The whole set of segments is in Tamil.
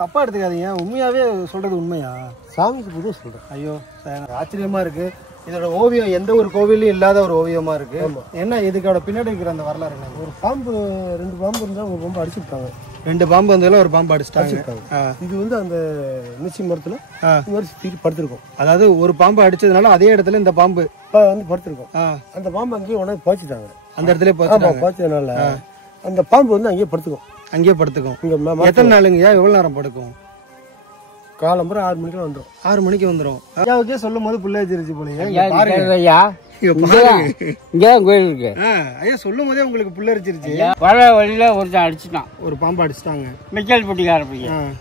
தப்பா எடுத்துக்காதீங்க, உண்மையாவே சொல்றது உண்மையா? சாமிக்கு புது சொல்றேன். ஐயோ ஆச்சரியமா இருக்கு. இதோட ஓவியம் எந்த ஒரு கோவிலையும் இல்லாத ஒரு ஓவியமா இருக்கு. என்ன இதுக்கோட பின்னாடி இருக்கிற அந்த வரலாறு என்ன? ஒரு பாம்பு 2 பாம்பு இருந்தா ஒரு பாம்பு அடிச்சுட்டாங்க. 2 பாம்பு வந்தாலும் ஒரு பாம்பு அடிச்சிட்டாங்க. இது வந்து அந்த நிச்சய மரத்துல இந்த மாதிரி படுத்திருக்கும். அதாவது ஒரு பாம்பு அடிச்சதுனால அதே இடத்துல இந்த பாம்பு வந்து படுத்திருக்கும். அந்த பாம்பு அங்கேயே உடனே பாய்ச்சிட்டாங்க. அந்த இடத்துல பாய்ச்சதுனால அந்த பாம்பு வந்து அங்கேயே படுத்துக்கும். அங்கேயே படுத்துக்கும். எத்தனை நாளுங்கய்யா? எவ்வளவு நேரம் படுக்கும்? காலம்பரம் 6 மணிக்கு வந்துடும். 6 மணிக்கு வந்துடும். ஐயாவுக்கே சொல்லும் போது புள்ள வச்சிருச்சு போலயே. இங்கதான் கோயில் இருக்கு. ஐயா சொல்லும் போதே உங்களுக்கு புள்ள வச்சிருச்சு. வர வழியில ஒருத்தன் அடிச்சுட்டான். ஒரு பாம்பு அடிச்சுட்டாங்க. மிக்கல் பொட்டிக்கார பையன்.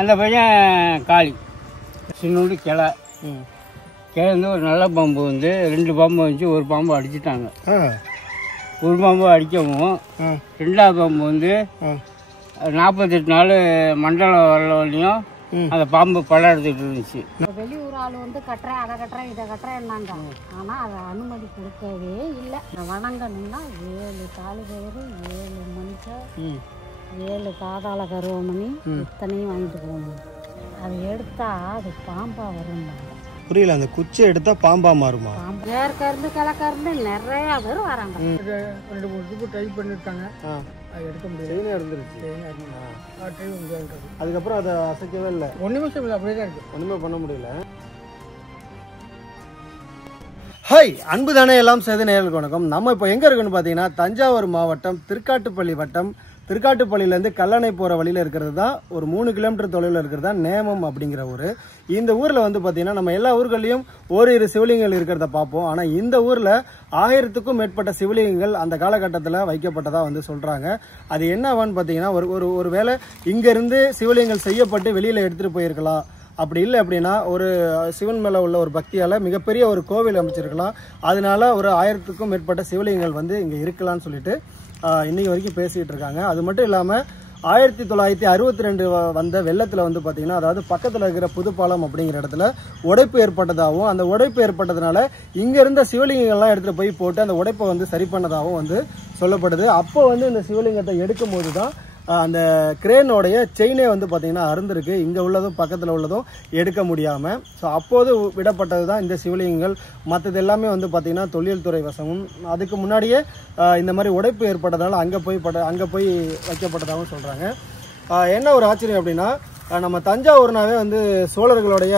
அந்த பையன் காளி சின்னோடு கிழந்து ஒரு நல்ல பாம்பு வந்து 2 பாம்பு வந்துச்சு. ஒரு பாம்பு அடிச்சுட்டாங்க. ஒரு பாம்பு அடிக்கவும் 2ஆவது பாம்பு வந்து 48 நாள் மண்டலம் வரலையும் அந்த பாம்பு படம் எடுத்துட்டு இருந்துச்சு. வெளியூர் ஆள் வந்து கட்டுறேன், அதை கட்டுறேன், இதை கட்டுறேன்னாங்க. ஆனா அதை அனுமதி கொடுக்கவே இல்லை. வணங்கணும்னா 7 காலு கயிறு, 7 மனுஷன், 7 பாதாள கருவமணி இத்தனையும் வாங்கிட்டு போகணும். அதை எடுத்தா அது பாம்பா வரும். புரியல, அந்த குச்சி எடுத்தா பாம்பா மாறுமா? மேற்கருந்து கிழக்கருந்து நிறைய பேர் வராங்க. 2-3 டிப்பு ட்ரை பண்ணிட்டாங்க. அது எடுக்க முடியாது. இருந்துருச்சு. அதுக்கப்புறம் அதை அசைக்கவே இல்லை. ஒண்ணுமே சொல்ல அப்படியே தான் இருக்கு. ஒண்ணுமே பண்ண முடியல. ஹாய், அன்பு தானே எல்லாம் செய்த நேயர்களுக்கு வணக்கம். நம்ம இப்போ எங்க இருக்குன்னு பாத்தீங்கன்னா தஞ்சாவூர் மாவட்டம் திருக்காட்டுப்பள்ளி வட்டம். திருக்காட்டுப்பள்ளியிலேருந்து கல்லணை போகிற வழியில் இருக்கிறது தான் ஒரு 3 கிலோமீட்டர் தொலைவில் இருக்கிறது தான் நேமம் அப்படிங்கிற ஊர். இந்த ஊரில் வந்து பார்த்தீங்கன்னா நம்ம எல்லா ஊர்களையும் ஓரிரு சிவலிங்கங்கள் இருக்கிறத பார்ப்போம். ஆனால் இந்த ஊரில் 1000க்கும் மேற்பட்ட சிவலிங்கங்கள் அந்த காலகட்டத்தில் வைக்கப்பட்டதாக வந்து சொல்கிறாங்க. அது என்னவான்னு பார்த்தீங்கன்னா ஒரு வேளை இங்கேருந்து சிவலிங்கங்கள் செய்யப்பட்டு வெளியில் எடுத்துகிட்டு போயிருக்கலாம். அப்படி இல்லை அப்படின்னா ஒரு சிவன் மேலே உள்ள ஒரு பக்தியால் மிகப்பெரிய ஒரு கோவில் அமைச்சிருக்கலாம். அதனால ஒரு 1000க்கும் மேற்பட்ட சிவலிங்கங்கள் வந்து இங்கே இருக்கலாம்னு சொல்லிட்டு இன்னைக்கு வரைக்கும் பேசிகிட்டு இருக்காங்க. அது மட்டும் இல்லாமல் 1962 வந்த வெள்ளத்தில் வந்து பார்த்தீங்கன்னா, அதாவது பக்கத்தில் இருக்கிற புதுப்பாலம் அப்படிங்கிற இடத்துல உடைப்பு ஏற்பட்டதாகவும், அந்த உடைப்பு ஏற்பட்டதுனால இங்கே இருந்த சிவலிங்கங்கள்லாம் எடுத்துகிட்டு போய் போட்டு அந்த உடைப்பை வந்து சரி பண்ணதாகவும் வந்து சொல்லப்படுது. அப்போ வந்து இந்த சிவலிங்கத்தை எடுக்கும் போது தான் அந்த கிரேனோடைய செயினே வந்து பார்த்தீங்கன்னா அறுந்திருக்கு. இங்கே உள்ளதும் பக்கத்தில் உள்ளதும் எடுக்க முடியாமல். ஸோ அப்போது விடப்பட்டது தான் இந்த சிவலிங்கங்கள். மற்றது எல்லாமே வந்து பார்த்தீங்கன்னா தொழில்துறை வசமும். அதுக்கு முன்னாடியே இந்த மாதிரி உடைப்பு ஏற்பட்டதால் அங்கே போய் வைக்கப்பட்டதாகவும் சொல்கிறாங்க. என்ன ஒரு ஆச்சரியம் அப்படின்னா, நம்ம தஞ்சாவூர்னாவே வந்து சோழர்களுடைய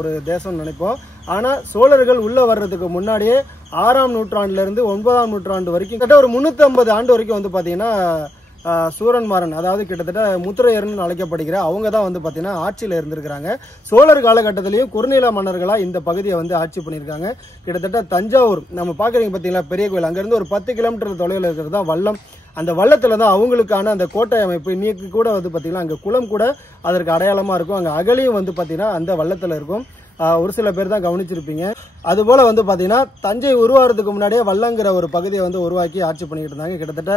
ஒரு தேசம்னு நினைப்போம். ஆனால் சோழர்கள் உள்ளே வர்றதுக்கு முன்னாடியே 6ஆம் நூற்றாண்டுலேருந்து 9ஆம் நூற்றாண்டு வரைக்கும் கிட்டத்தட்ட ஒரு 350 ஆண்டு வரைக்கும் வந்து பார்த்தீங்கன்னா சூரன்மாறன், அதாவது கிட்டத்தட்ட முத்திரையர்னு அழைக்கப்படுகிற அவங்க தான் வந்து பார்த்தீங்கன்னா ஆட்சியில் இருந்திருக்கிறாங்க. சோழர் காலகட்டத்திலையும் குறுநில மன்னர்களாக இந்த பகுதியை வந்து ஆட்சி பண்ணியிருக்காங்க. கிட்டத்தட்ட தஞ்சாவூர் நம்ம பார்க்குறீங்க பார்த்தீங்களா பெரிய கோயில், அங்கேருந்து ஒரு 10 கிலோமீட்டர் தொலைவில் இருக்கிறது தான் வல்லம். அந்த வள்ளத்தில் தான் அவங்களுக்கான அந்த கோட்டை அமைப்பு. இன்னைக்கு கூட வந்து பார்த்தீங்கன்னா அங்கே குளம் கூட அதற்கு அடையாளமாக இருக்கும். அங்கே அகலியும் வந்து பார்த்தீங்கன்னா அந்த வள்ளத்தில் இருக்கும். ஒரு சில பேர் தான் கவனிச்சிருப்பீங்க. அதுபோல் வந்து பார்த்தீங்கன்னா தஞ்சை உருவாகிறதுக்கு முன்னாடியே வல்லங்கிற ஒரு பகுதியை வந்து உருவாக்கி ஆட்சி பண்ணிக்கிட்டு இருந்தாங்க. கிட்டத்தட்ட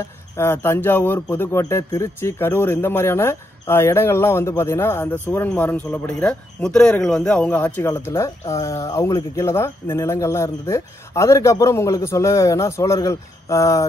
தஞ்சாவூர், புதுக்கோட்டை, திருச்சி, கரூர் இந்த மாதிரியான இடங்கள்லாம் வந்து பார்த்தீங்கன்னா அந்த சூரன்மாறன் சொல்லப்படுகிற முத்திரையர்கள் வந்து அவங்க ஆட்சி காலத்தில் அவங்களுக்கு கீழே தான் இந்த நிலங்கள்லாம் இருந்தது. அதற்கப்புறம் உங்களுக்கு சொல்ல வேணா சோழர்கள்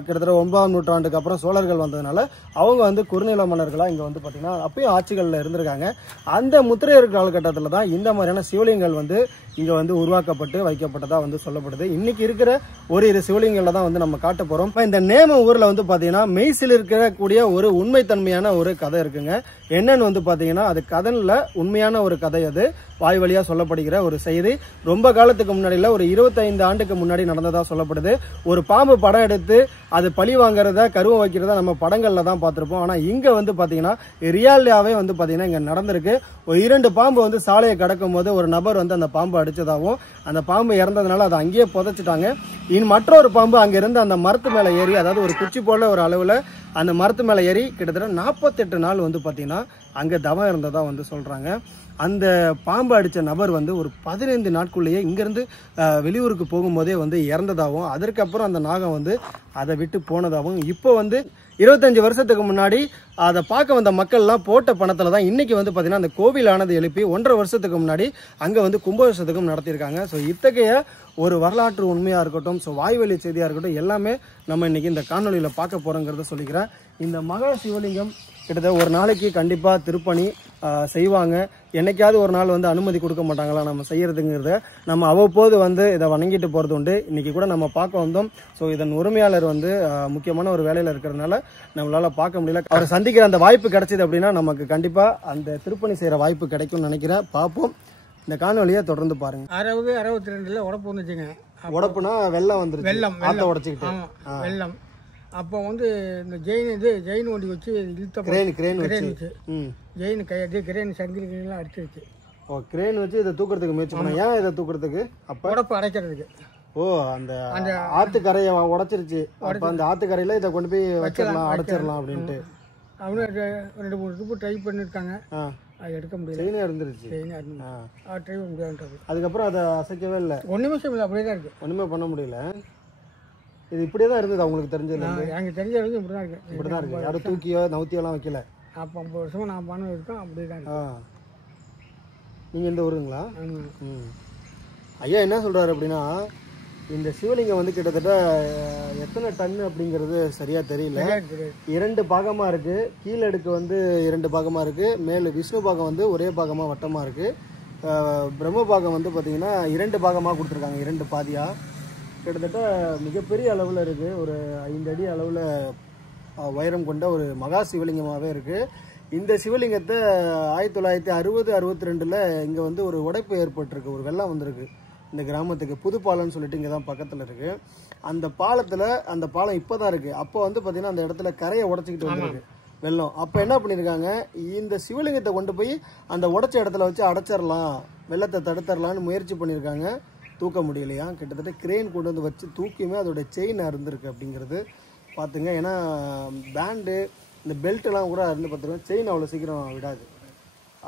கிட்டத்தட்ட 9ஆம் நூற்றாண்டுக்கு அப்புறம் சோழர்கள் வந்ததுனால அவங்க வந்து குறுநில மன்னர்களாக இங்கே வந்து பார்த்தீங்கன்னா அப்பயும் ஆட்சிகளில் இருந்திருக்காங்க. அந்த முத்திரையர் காலகட்டத்தில் தான் இந்த மாதிரியான சிவலிங்கங்கள் வந்து இங்கே வந்து உருவாக்கப்பட்டு வைக்கப்பட்டதாக வந்து சொல்லப்படுது. இன்னைக்கு இருக்கிற ஒரு சிவலிங்கங்களில் தான் வந்து நம்ம காட்ட போகிறோம். இந்த நேம ஊரில் வந்து பார்த்தீங்கன்னா மெய்சில் இருக்கக்கூடிய ஒரு உண்மைத்தன்மையான ஒரு கதை இருக்குங்க. என்னன்னு வந்து பார்த்தீங்கன்னா அது கதனில் உண்மையான ஒரு கதை. அது வாய் வழியாக சொல்லப்படுகிற ஒரு செய்தி. ரொம்ப காலத்துக்கு முன்னாடியில் ஒரு 25 ஆண்டுக்கு முன்னாடி நடந்ததாக சொல்லப்படுது. ஒரு பாம்பு படம் எடுத்து அது பழி வாங்குறத கருவம் வைக்கிறத நம்ம படங்களில் தான் பார்த்துருப்போம். ஆனால் இங்கே வந்து பார்த்தீங்கன்னா ரியாலிட்டியாவே வந்து பார்த்தீங்கன்னா இங்கே நடந்திருக்கு. ஒரு 2 பாம்பு வந்து சாலையை கடக்கும் போது ஒரு நபர் வந்து அந்த பாம்பு அடிச்சதாகவும் அந்த பாம்பு இறந்ததுனால அதை அங்கேயே புதைச்சிட்டாங்க. மற்றொரு பாம்பு அங்கிருந்து அந்த மரத்து மேலே ஏறி, அதாவது ஒரு குச்சி போல ஒரு அளவில் அந்த மரத்து மேலே ஏறி கிட்டத்தட்ட 48 நாள் வந்து பார்த்தீங்கன்னா அங்கே தவம் இருந்ததா வந்து சொல்கிறாங்க. அந்த பாம்பு அடித்த நபர் வந்து ஒரு 15 நாட்குள்ளேயே இங்கேருந்து வெளியூருக்கு போகும்போதே வந்து இறந்ததாகவும், அதற்கப்புறம் அந்த நாகம் வந்து அதை விட்டு போனதாகவும், இப்போ வந்து 25 வருஷத்துக்கு முன்னாடி அதை பார்க்க வந்த மக்கள்லாம் போட்ட பணத்தில் தான் இன்றைக்கி வந்து பார்த்திங்கன்னா அந்த கோவிலானது எழுப்பி 1.5 வருஷத்துக்கு முன்னாடி அங்கே வந்து கும்பாபிஷேகத்துக்கும் நடத்தியிருக்காங்க. ஸோ இத்தகைய ஒரு வரலாற்று உண்மையாக இருக்கட்டும், ஸோ வாய்வழி செய்தியாக இருக்கட்டும், எல்லாமே நம்ம இன்றைக்கி இந்த காணொலியில் பார்க்க போகிறோங்கிறத சொல்லிக்கிறேன். இந்த மகா சிவலிங்கம் கிட்டத்தட்ட ஒரு நாளைக்கு கண்டிப்பாக திருப்பணி செய்வாங்க. என்னைக்காவது ஒரு நாள் வந்து அனுமதி கொடுக்க மாட்டாங்களா நம்ம செய்யறதுங்கிறத நம்ம அவ்வப்போது வந்து இதை வணங்கிட்டு போகிறது உண்டு. இன்றைக்கி கூட நம்ம பார்க்க வந்தோம். ஸோ இதன் உரிமையாளர் வந்து முக்கியமான ஒரு வேலையில் இருக்கிறதுனால நம்மளால் பார்க்க முடியல. அவரை சந்திக்கிற அந்த வாய்ப்பு கிடைச்சிது அப்படின்னா நமக்கு கண்டிப்பாக அந்த திருப்பணி செய்கிற வாய்ப்பு கிடைக்கும்னு நினைக்கிறேன். பார்ப்போம். இந்த காணொலியை தொடர்ந்து பாருங்கள். 62 உடப்பு வந்துச்சுங்க. உடப்புனா வெள்ளம் வந்துருச்சு. வெள்ளம் ஆற்ற உடச்சிக்கிட்டு. வெள்ளம் அப்போ வந்து இந்த ஜெயின் வண்டி வச்சு இழுத்த கிரேன் வச்சு ஜெயின் கையடி கிரேன் சங்கிலிலாம் அடிச்சிருச்சு. ஓ, கிரேன் வச்சு இதை தூக்குறதுக்கு முயற்சி பண்ண. ஏன் இதை தூக்குறதுக்கு? அப்போ உடப்பு அடைக்கிறதுக்கு. ஓ, அந்த ஆத்துக்கரையை உடைச்சிருச்சு. அப்போ அந்த ஆத்துக்கரையில இதை கொண்டு போய் வச்சிடலாம், அடைச்சிடலாம் அப்படின்ட்டு அவனு 2-3 ட்ரிப்பு ட்ரை பண்ணியிருக்காங்க. அது எடுக்க முடியல. செயினே இருந்துருச்சு. ட்ரை பண்ண முடியாதுன்றது. அதுக்கப்புறம் அதை அசைக்கவே இல்லை. ஒன்றுமே செய்யல, அப்படியே தான் இருக்குது. ஒன்றுமே பண்ண முடியல. இது இப்படியே தான் இருந்தது அவங்களுக்கு தெரிஞ்சது? எனக்கு தெரிஞ்ச வரைக்கும் இப்படி தான் இருக்குது. இப்படி தான் இருக்குது. யாரும் தூக்கியோ நவுத்தியோலாம் வைக்கல. அப்போ 50 வருஷமாக நான் பண்ண இருக்கோம். அப்படி தான் இருக்கு. நீங்கள் இந்த ஊருங்களா? ஐயா என்ன சொல்கிறாரு அப்படின்னா, இந்த சிவலிங்கம் வந்து கிட்டத்தட்ட எத்தனை டன் அப்படிங்கிறது சரியாக தெரியல. 2 பாகமாக இருக்குது. கீழே அடுக்கு வந்து 2 பாகமாக இருக்குது. மேலே விஷ்ணு பாகம் வந்து ஒரே பாகமாக வட்டமாக இருக்குது. பிரம்ம பாகம் வந்து பார்த்திங்கன்னா 2 பாகமாக கொடுத்துருக்காங்க, 2 பாதியாக. கிட்டத்தட்ட மிகப்பெரிய அளவில் இருக்குது. ஒரு 5 அடி அளவில் உயரம் கொண்ட ஒரு மகா சிவலிங்கமாகவே இருக்குது. இந்த சிவலிங்கத்தை 1960-62 இங்கே வந்து ஒரு உடைப்பு ஏற்பட்டிருக்கு. ஒரு வெள்ளம் வந்திருக்கு இந்த கிராமத்துக்கு. புதுப்பாலம்னு சொல்லிட்டு இங்கே தான் பக்கத்தில் இருக்குது. அந்த பாலம் இப்போ தான் இருக்குது. அப்போ வந்து பார்த்திங்கன்னா அந்த இடத்துல கரையை உடச்சிக்கிட்டு வந்துருக்கு வெள்ளம். அப்போ என்ன பண்ணியிருக்காங்க, இந்த சிவலிங்கத்தை கொண்டு போய் அந்த உடைச்ச இடத்துல வச்சு அடைச்சிடலாம், வெள்ளத்தை தடுத்துடலான்னு முயற்சி பண்ணியிருக்காங்க. தூக்க முடியலையா. கிட்டத்தட்ட கிரேன் கொண்டு வந்து வச்சு தூக்கியுமே அதோடைய செயின் அறுந்துருக்கு அப்படிங்கிறது பார்த்துங்க. ஏன்னா பேண்டு இந்த பெல்ட்டெல்லாம் கூட அருந்து பார்த்துருக்கோம். செயின் அவ்வளோ சீக்கிரம் விடாது.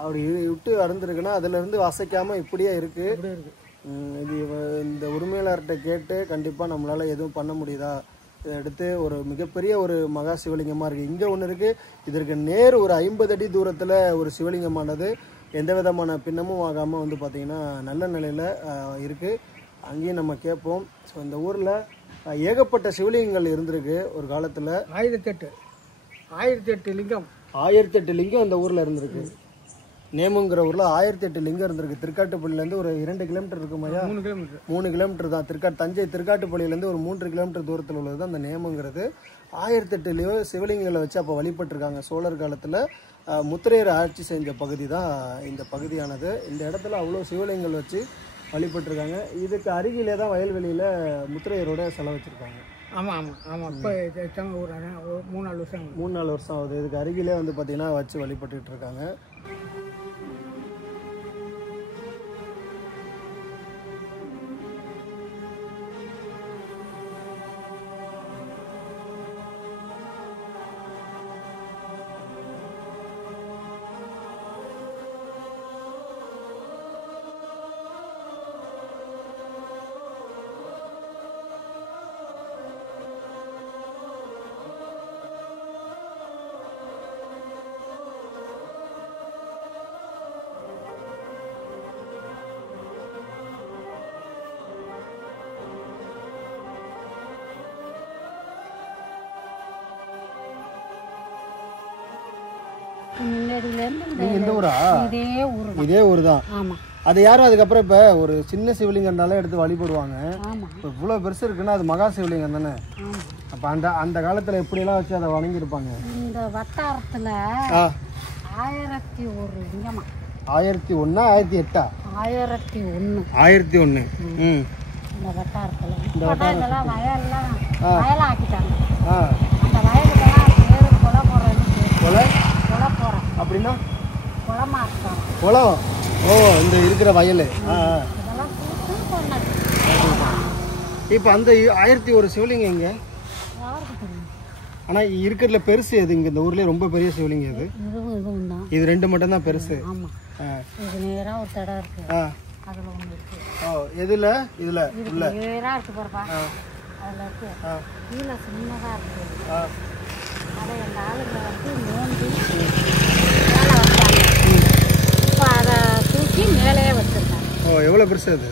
அப்படி விட்டு அறுந்துருக்குன்னா அதுலேருந்து அசைக்காமல் இப்படியே இருக்குது. இது இந்த உரிமையாளர்கிட்ட கேட்டு கண்டிப்பாக நம்மளால் எதுவும் பண்ண முடியுதா, இதை எடுத்து ஒரு மிகப்பெரிய ஒரு மகா சிவலிங்கமாக இருக்குது. இங்கே ஒன்று இருக்குது. இதற்கு நேர் ஒரு 50 அடி தூரத்தில் ஒரு சிவலிங்கமானது எந்த விதமான பின்னமும் ஆகாமல் வந்து பார்த்திங்கன்னா நல்ல நிலையில் இருக்குது. அங்கேயும் நம்ம கேட்போம். ஸோ இந்த ஊரில் ஏகப்பட்ட சிவலிங்கங்கள் இருந்திருக்கு ஒரு காலத்தில். 1008 லிங்கம். 1008 லிங்கம் இந்த ஊரில் இருந்திருக்கு. நேமுங்கிற ஊரில் 1008 லிங்கம் இருந்திருக்கு. திருக்காட்டுப்பள்ளியிலேருந்து ஒரு 2 கிலோமீட்டர் இருக்குமையா? 3 கிலோமீட்டர் தான். தஞ்சை திருக்காட்டுப்பள்ளியிலேருந்து ஒரு 3 கிலோமீட்டர் தூரத்தில் உள்ளது தான் அந்த நேமுங்கிறது. 1008 சிவலிங்கங்களை வச்சு அப்போ வழிபட்டிருக்காங்க. சோழர் காலத்தில் முத்திரையர் ஆட்சி செஞ்ச பகுதி தான் இந்த பகுதியானது. இந்த இடத்துல அவ்வளோ சிவலிங்கங்கள் வச்சு வழிபட்டிருக்காங்க. இதுக்கு அருகிலே தான் வயல்வெளியில் முத்திரையரோட செலவு வச்சுருக்காங்க. ஆமாம். இப்போ 3-4 வருஷம் 3-4 வருஷம் ஆகுது. இதுக்கு அருகிலே வந்து பார்த்திங்கன்னா வச்சு வழிபட்டுட்டு இருக்காங்க. இந்த ஊரா? இதே ஊர் தான். அது யாரும் அதுக்கப்புறம் இப்போ ஒரு சின்ன சிவலிங்கம்னால எடுத்து வழிபடுவாங்க. இப்போ இவ்வளோ பெருசு இருக்குன்னா அது மகா சிவலிங்கம் தானே. அப்போ அந்த காலத்தில் எப்படியெல்லாம் வச்சு அதை வணங்கியிருப்பாங்க. இந்த வட்டாரத்தில் 1001 லிங்கமா? 1001 1008 1001. இந்த வட்டாரத்தில் இதெல்லாம் வயலாம் ஆக்கிட்டாங்க. அந்த வயலுக்கெல்லாம் பேர் கொலை போடுறது. அப்படின்னா குளமாக்கம். குளம். ஓ, இந்த இருக்கிற வயல். இப்போ அந்த 1001 சிவலிங்கம் இங்கே. ஆனால் இருக்கிறதுல பெருசு எது? இங்கே இந்த ஊர்லேயே ரொம்ப பெரிய சிவலிங்கம் எது? இது 2 மட்டும் தான் பெருசு. இது நேராக ஒரு தடம் இருக்கு. அதில் ஒன்று இருக்கு. ஓ, எதில்? இதில் உள்ள நேராக இருக்கு பாருப்பா. அதில் இருக்கு. கீழே சின்னதாக இருக்கு. அதை எங்கள் ஆளுங்க வந்து நோண்டி மேலே வச்சாங்க. இப்போ அதை தூக்கி மேலேயே வச்சுருக்காங்க. ஓ, எவ்வளோ பெருசு அது?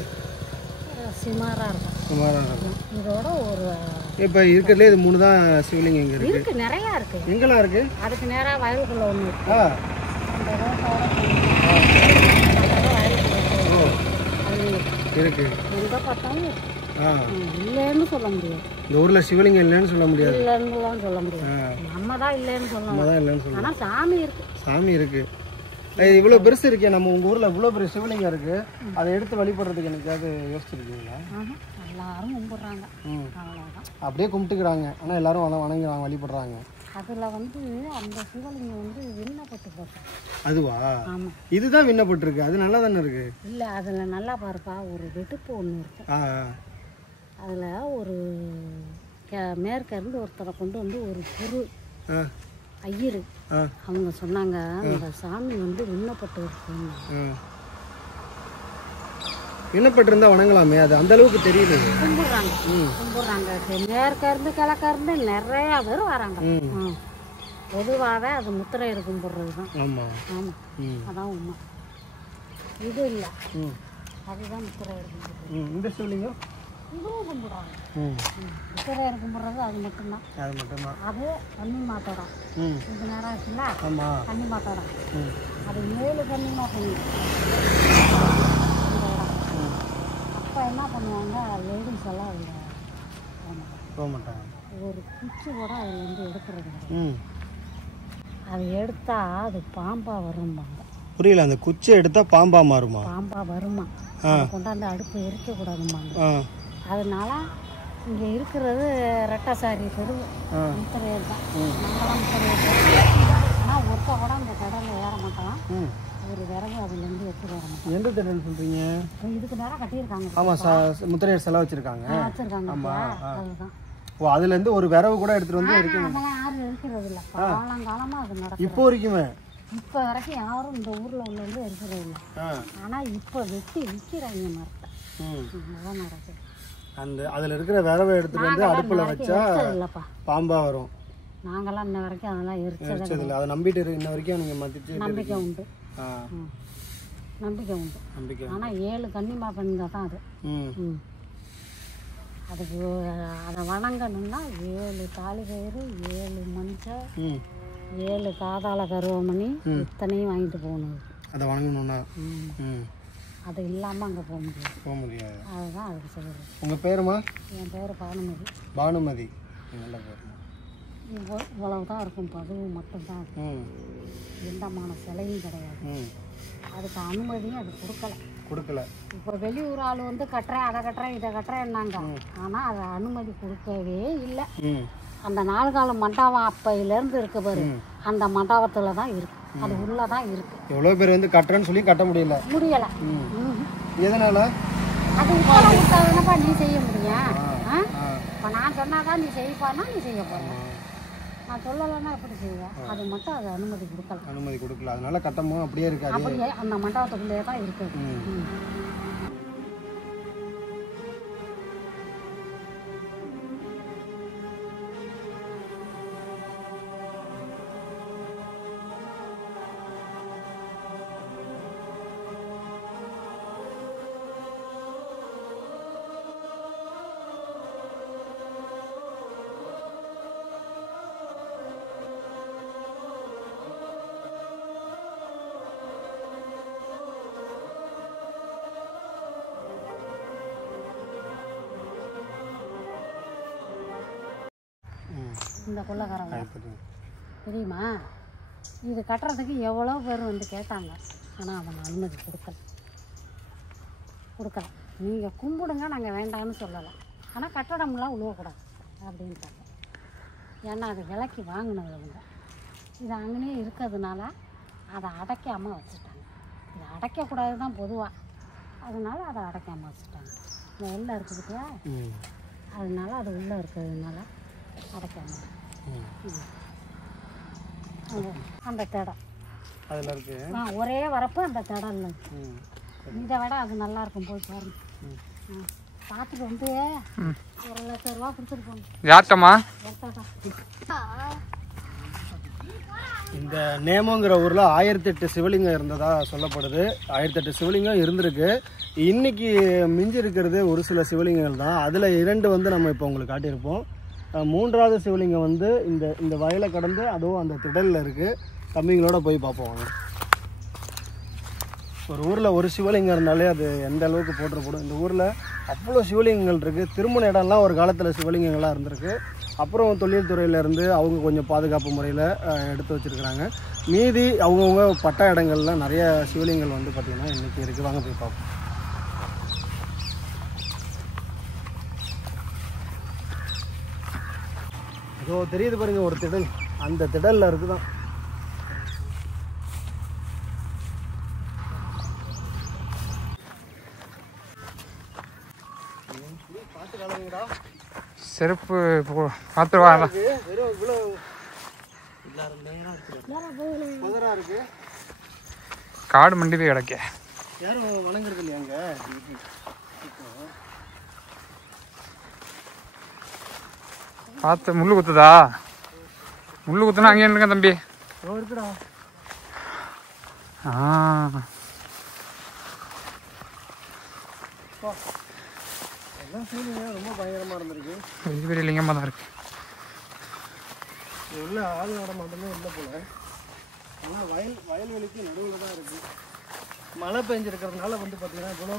சுமாராக இருக்கும். சுமாராக இருக்கும். இதோட ஒரு இப்போ இருக்கிறதுலே இது 3 தான் சிவலிங்கம் இங்கே இருக்கு. இருக்கு, நிறையா இருக்கு. எங்கெல்லாம் இருக்கு? அதுக்கு நேராக வயலுக்குள்ள ஒன்று இருக்கு. அந்த ரோட்டோட இருக்கு. எங்கே பார்த்தாலும் இல்லைன்னு சொல்ல முடியாது. இந்த ஊர்ல சிவலிங்கம் இல்லைன்னு சொல்ல முடியாது. இல்லைன்னு சொல்ல முடியாது. நம்ம தான் இல்லைன்னு சொல்லலாம். ஆனால் சாமி இருக்கு. சாமி இருக்கு. இவ்வளோ பெருசு இருக்கே, நம்ம உங்கள் ஊரில் இவ்வளோ பெரிய சிவலிங்கம் இருக்குது, அதை எடுத்து வழிபடுறதுக்கு எனக்காவது யோசிச்சிருக்கீங்களா? எல்லாரும் கும்பிட்றாங்க, அவ்வளோதான். அப்படியே கும்பிட்டுக்கிறாங்க, ஆனால் எல்லாரும் வணங்குறாங்க, வழிபடுறாங்க. அதில் வந்து அந்த சிவலிங்கம் வந்து விண்ணப்பட்டு போட்டு. அதுவா? ஆமாம், இதுதான் விண்ணப்பட்டுருக்கு. அது நல்லா தானே இருக்கு. இல்லை, அதில் நல்லா பாருப்பா, ஒரு வெட்டுப்பு ஒன்று இருக்கு. அதில் ஒரு மேற்கிருந்து ஒருத்தரை கொண்டு வந்து ஒரு குரு ஐயரு அவங்க சொன்னாங்க, அந்த சாமி வந்து விண்ணப்பட்டு இருக்குங்க. விண்ணப்பட்டு இருந்தா வணங்கலாமே, அது அந்த அளவுக்கு தெரியல. கும்பிடுறாங்க மேற்கிருந்து கிழக்கிருந்து நிறைய பேர் வராங்க. பொதுவாகவே அது முத்திரையர் கும்பிடுறது தான். ஆமாம், அதான் உண்மை. இது இல்லை, அதுதான் முத்திரையர் கும்பிடுறது. இந்த சிவலிங்கம் இதுவும் கும்பிடுறாங்க. முத்திரையர் கும்பிடுறது அது மட்டும்தான். அது கன்னி மாத்தோடம். இது நேரம் இருக்குல்ல, கன்னி மாத்தோடம். அது 7 கன்னி மாத்தம். அப்போ என்ன பண்ணுவாங்க, லேடிஸ் எல்லாம் அதில் போக மாட்டாங்க. ஒரு குச்சி கூட அதில் வந்து எடுக்கிறது. அது எடுத்தா அது பாம்பா வரும்பாங்க. புரியல, அந்த குச்சியை எடுத்தா பாம்பா மாறுமா? பாம்பா வருமா, கொண்டாந்து அடுப்பு எரிக்கக்கூடாதும்பாங்க. அதனால இங்கே இருக்கிறது ரெட்டசாரி தெரு முத்திரையர் தான். நாங்களாம் முத்திரையர். ஆனால் ஒருத்த கூட அந்த கடலில் ஏற மாட்டோம். ஒரு விறகு அதுலேருந்து எடுத்துட்டு வர மாட்டோம். எந்த திடல்னு சொல்கிறீங்க? இதுக்கு நேரம் கட்டியிருக்காங்க. ஆமாம், முத்திரையர் செலவு வச்சுருக்காங்க. அதுதான். ஓ, அதுலேருந்து ஒரு விறகு கூட எடுத்துகிட்டு வந்து இருக்கணும். அதெல்லாம் யாரும் இருக்கிறது இல்லை. காலங்காலமாக அது நடக்கும். இப்போ வரைக்குமே? இப்போ வரைக்கும் யாரும் இந்த ஊரில் உள்ளவங்க இருக்கிறது இல்லை. ஆனால் இப்போ வெட்டி விற்கிறாங்க மரத்தை. அதான் நடக்குது. அந்த அதில் இருக்கிற விறவை எடுத்துகிட்டு வந்து அடுப்பில் வச்சா பாம்பா வரும். நாங்களாம் இன்ன வரைக்கும் அதெல்லாம் எரிச்சதில்லை. அதை நம்பிட்டு இன்ன வரைக்கும் நீங்கள் மதிச்சு நம்பிக்கை உண்டு. நம்பிக்கை உண்டு. ஆனால் 7 கன்னிமா பெண்கள் தான் அது. அதுக்கு அதை வணங்கணும்னா 7 தாலி கயிறு, 7 மஞ்சள், 7 காதாள கருவமணி, இத்தனையும் வாங்கிட்டு போகணும். அதை வணங்கணும்னா அது இல்லாமல் அங்கே போக முடியாது. அதுதான் அதுக்கு சொல்லுறது. உங்கள் பேருமா? என் பேர் பானுமதி. பானுமதி, நல்ல பேர். இவ்வளவு தான் இருக்கும், பதுவு மட்டும்தான் இருக்கும். எந்தமான சிலையும் கிடையாது. அதுக்கு அனுமதியும் அது கொடுக்கல. இப்போ வெளியூர் ஆள் வந்து கட்டுறேன், அதை கட்டுறேன், இதை கட்டுறேன்னாங்க. ஆனால் அதை அனுமதி கொடுக்கவே இல்லை. அந்த 4 கால மண்டபம் அப்பையிலேருந்து இருக்கு பாரு, அந்த மண்டபத்தில் தான் இருக்கு. அது உள்ளதான் இருக்கு. எவ்வளோ பேர் வந்து கட்டுறேன்னு சொல்லி கட்ட முடியல. எதனால? அது உட்காந்துப்பா நீ செய்ய முடியும். இப்போ நான் சொன்னாதான் நீ செய்யப்பானா நீ செய்ய போற. நான் சொல்லலைன்னா எப்படி செய்வேன்? அது மட்டும் அது அனுமதி கொடுக்கல. அதனால கட்டமும் அப்படியே இருக்காது. அப்படியே அந்த மண்டபத்துக்குள்ளே தான் இருக்கு. இந்த கொள்ளைக்காரங்க தெரியுமா? இது கட்டுறதுக்கு எவ்வளோ பேர் வந்து கேட்டாங்க. ஆனால் அவங்க அனுமதி கொடுக்கல. நீங்கள் கும்பிடுங்க, நாங்கள் வேண்டாம்னு சொல்லலை. ஆனால் கட்டடம்லாம் உழுவக்கூடாது அப்படின்ட்டாங்க. ஏன்னா அது விலைக்கு வாங்கினது அவங்க. இது அங்கேயே இருக்கிறதுனால அதை அடைக்காமல் வச்சுட்டாங்க. இதை அடைக்கக்கூடாது தான் பொதுவாக, அதனால அதை அடைக்காமல் வச்சுட்டாங்க. இந்த உள்ளே இருக்குதுக்கா, அதனால அது உள்ளே இருக்கிறதுனால அடைக்காமல். அந்த திடம் அதில் இருக்கு. ஒரே வரப்பு அந்த திடம் இல்லை. இதை விட அது நல்லா இருக்கும். போய் பாருங்க, பார்த்துட்டு வந்து 1,00,000 ரூபா கொடுத்துட்டு போங்க. யார்ட்டமா? இந்த நேமங்கிற ஊரில் 1008 சிவலிங்கம் இருந்ததா சொல்லப்படுது. 1008 சிவலிங்கம் இருந்திருக்கு. இன்னைக்கு மிஞ்சி இருக்கிறது ஒரு சில சிவலிங்கங்கள் தான். அதில் 2 வந்து நம்ம இப்போ உங்களுக்கு காட்டியிருப்போம். மூன்றாவது சிவலிங்கம் வந்து இந்த வயலை கடந்து அதுவும் அந்த திடலில் இருக்குது. தம்பிங்களோட போய் பார்ப்போம் வாங்க. ஒரு ஊரில் ஒரு சிவலிங்கம் இருந்தாலே அது எந்த அளவுக்கு போட்டுறப்படும். இந்த ஊரில் அவ்வளோ சிவலிங்கங்கள் இருக்குது. திருமண இடம்லாம் ஒரு காலத்தில் சிவலிங்கங்களாக இருந்திருக்கு. அப்புறம் தொழில்துறையிலேருந்து அவங்க கொஞ்சம் பாதுகாப்பு முறையில் எடுத்து வச்சுருக்குறாங்க. மீதி அவங்கவுங்க பட்டா இடங்கள்லாம் நிறைய சிவலிங்கங்கள் வந்து பார்த்திங்கன்னா இன்றைக்கி இருக்குது. வாங்க போய் பார்ப்போம். இதோ தெரியுது பாருங்க ஒரு திடல், அந்த திடலில் இருக்குதான். செருப்பு பார்த்துருவா. வெறும் இவ்வளோ இருக்கு. காடு மண்டி போய் கிடக்க யாரும் வணங்குறது இல்லையாங்க? பார்த்து முள்ளு குத்துதா? முள்ளு குத்துனா அங்கே இருக்க தம்பி. இருக்குடா. எல்லாம் சீனிங்க ரொம்ப பயங்கரமாக இருந்திருக்கு. பெரிய பெரிய லிங்கமாக தான் இருக்கு. உள்ள ஆள் நடமாட்டமே இல்லை போல. ஆனால் வயல்வெளிக்கு நடுவில் தான் இருக்குது. மழை பெஞ்சிருக்கிறதுனால வந்து பார்த்தீங்கன்னா இவ்வளோ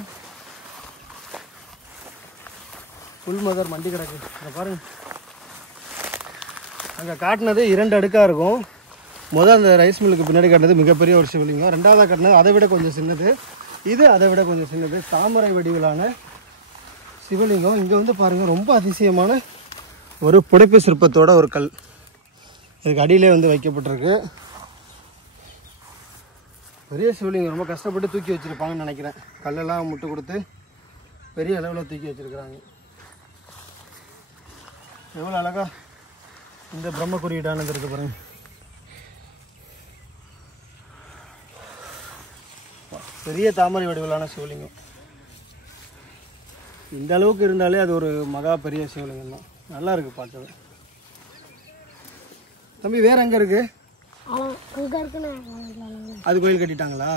புல்மதர் மண்டி கிடக்கு. அதை பாருங்க, அங்கே காட்டினது 2 அடுக்காக இருக்கும். முதல் அந்த ரைஸ் மில்லுக்கு பின்னாடி காட்டினது மிகப்பெரிய ஒரு சிவலிங்கம். ரெண்டாவதாக காட்டினது அதை விட கொஞ்சம் சின்னது. இது அதை விட கொஞ்சம் சின்னது. தாமரை வடிவிலான சிவலிங்கம். இங்கே வந்து பாருங்கள், ரொம்ப அதிசயமான ஒரு புடைப்பு சிற்பத்தோட ஒரு கல் இதுக்கு அடியிலே வந்து வைக்கப்பட்டிருக்கு. பெரிய சிவலிங்கம், ரொம்ப கஷ்டப்பட்டு தூக்கி வச்சுருப்பாங்கன்னு நினைக்கிறேன். கல்லெல்லாம் முட்டு கொடுத்து பெரிய அளவில் தூக்கி வச்சுருக்குறாங்க. எவ்வளோ அழகா இந்த பிரம்ம குறியீடானது இருக்குது பாருங்க. பெரிய தாமரை வடிவிலான சிவலிங்கம். இந்த அளவுக்கு இருந்தாலே அது ஒரு மகா பெரிய சிவலிங்கம் தான். நல்லா இருக்கு பார்க்கவே. தம்பி வேற எங்கே இருக்கு? அது கோயில் கட்டிட்டாங்களா?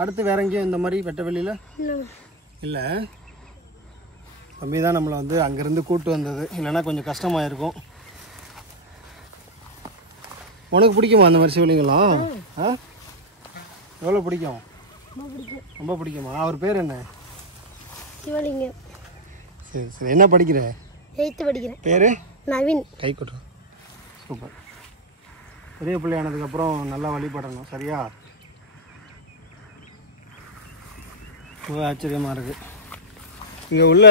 அடுத்து வேற எங்கேயும் இந்த மாதிரி வெட்ட வெளியில் இல்லை. தம்பி தான் நம்மளை வந்து அங்கேருந்து கூப்பிட்டு வந்தது, இல்லைன்னா கொஞ்சம் கஷ்டமாக இருக்கும். உனக்கு பிடிக்குமா அந்த மாதிரி சிவலிங்கம்லாம்? எவ்வளோ பிடிக்கும்? ரொம்ப பிடிக்குமா? அவர் பேர் என்ன? சிவலிங்கம். சரி சரி. என்ன படிக்கிற? 8th படிக்கிறேன். பேர்? நவீன். கை கொட்டுறோம். சூப்பர். பெரிய பிள்ளையானதுக்கப்புறம் நல்லா வழிபடணும், சரியா? ரொம்ப ஆச்சரியமாக இருக்குது. இங்கே உள்ள